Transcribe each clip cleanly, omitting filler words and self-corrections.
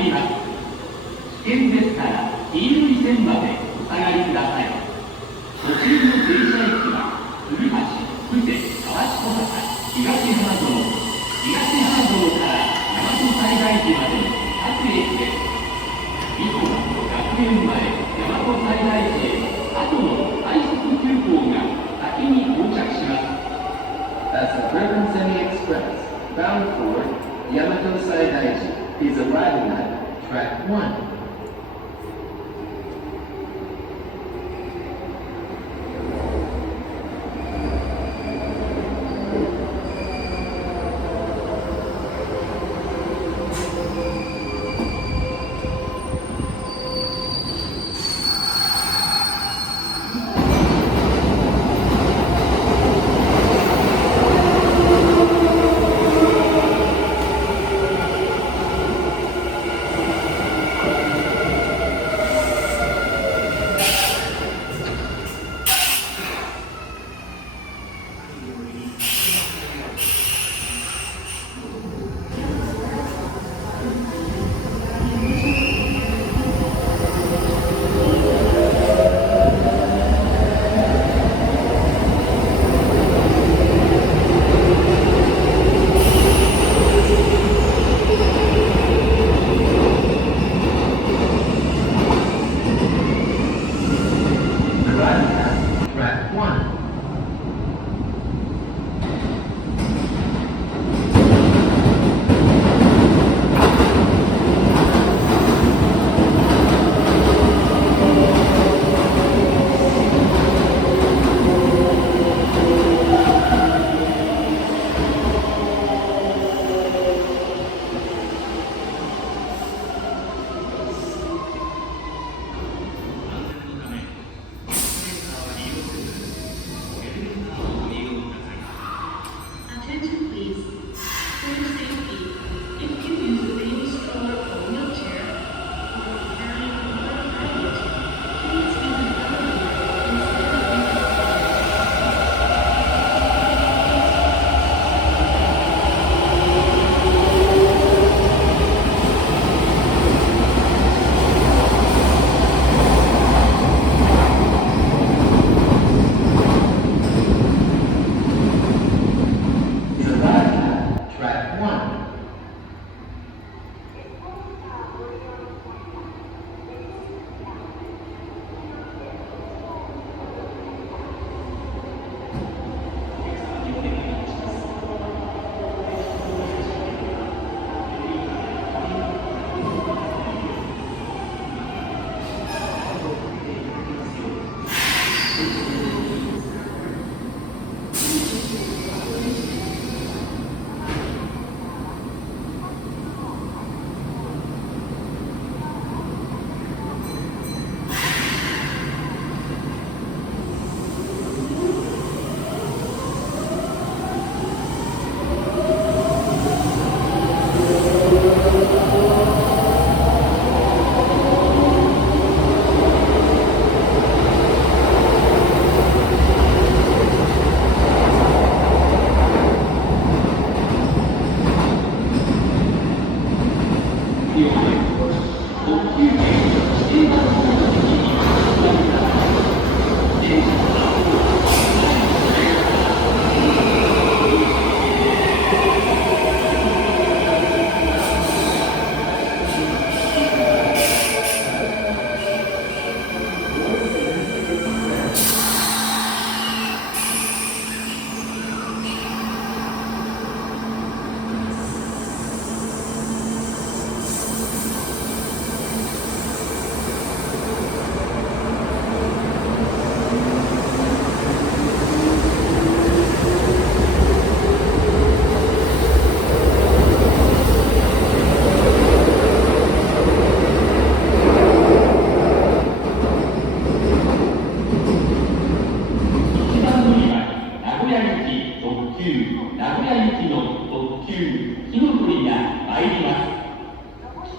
ります。危険ですから黄色い線までお下がりください。途中の停車駅は古橋、布施、川内小坂、東浜園、東浜園から大和西大寺までの各駅です。以降は学園前、大和西大寺へ後の快速急行が先に到着します。A suburban semi-express bound for Yamato Saidaiji is arriving at track 1.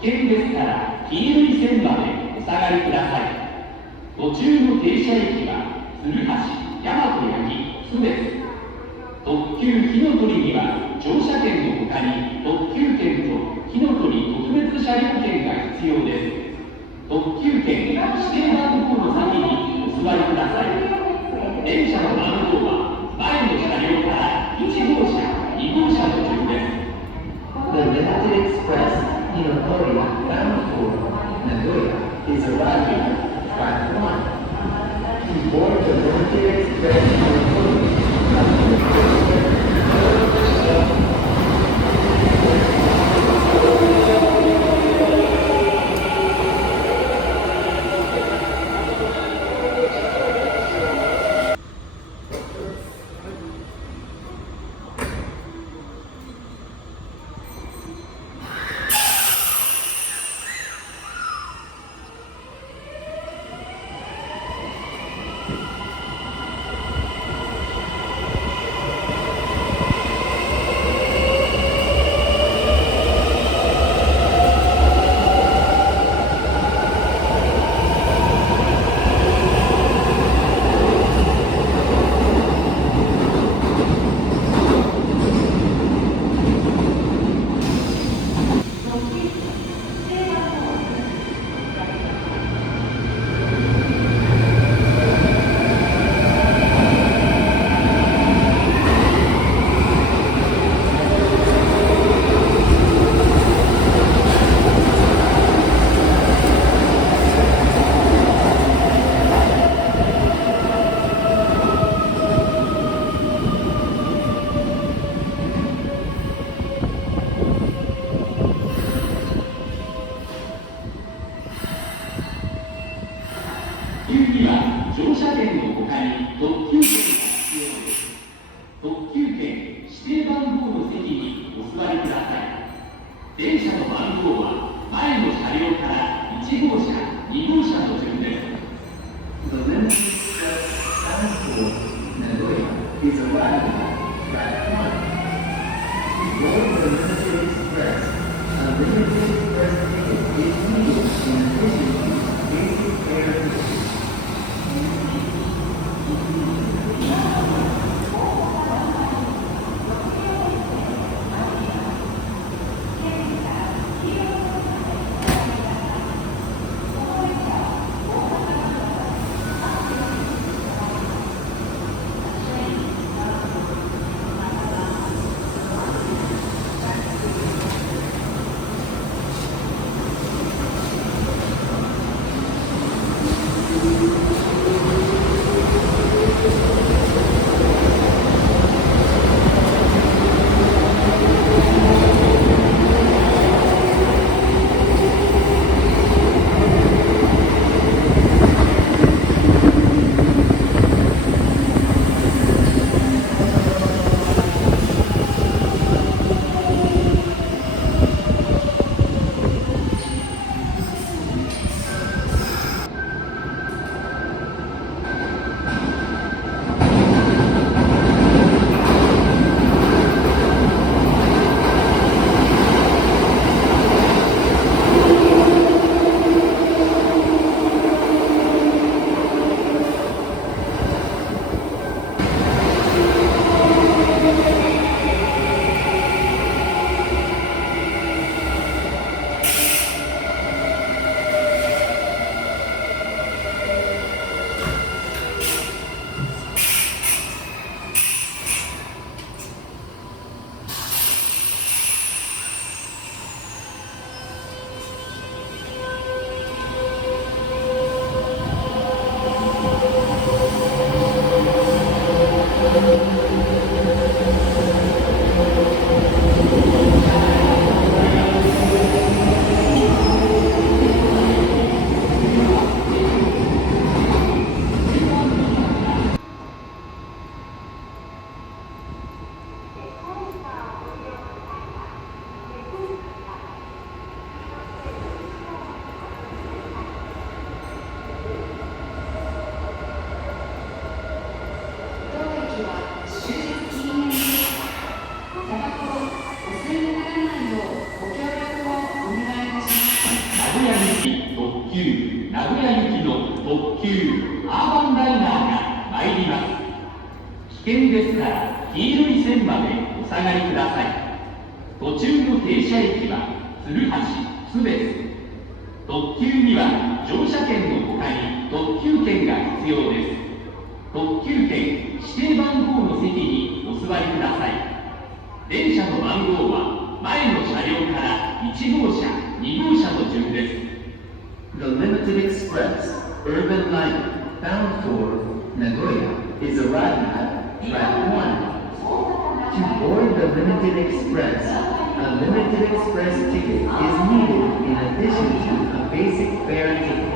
危険ですから黄色い線までお下がりください。途中の停車駅は鶴橋、大和八木、津です。特急ひのとりには乗車券のほかに特急券とひのとり特別車両券が必要です。特急券指定番号の先にお座りください。電車の番号は前の車両から1号車、2号車の順です。The Limited Express Hinotori bound for Nagoya is arriving at track 1. To board the Limited Express Hinotori,乗車券のほかに特急券が必要です。特急券指定番号の席にお座りください。電車の番号は前の車両から1号車、2号車の順です。The Limited Express bound for Nagoya is arriving at track 1. To board the Limited Express, a Limited Express ticket is needed in addition to basic fare tickets. 黄色い線までお下がりください。途中の停車駅は鶴橋、津です。特急には乗車券の他に特急券が必要です。特急券指定番号の席にお座りください。電車の番号は前の車両から1号車、2号車の順です。The Limited Express Urban Line bound for Nagoya is arriving at track 1. To board the Limited Express, a Limited Express ticket is needed in addition to a basic fare ticket.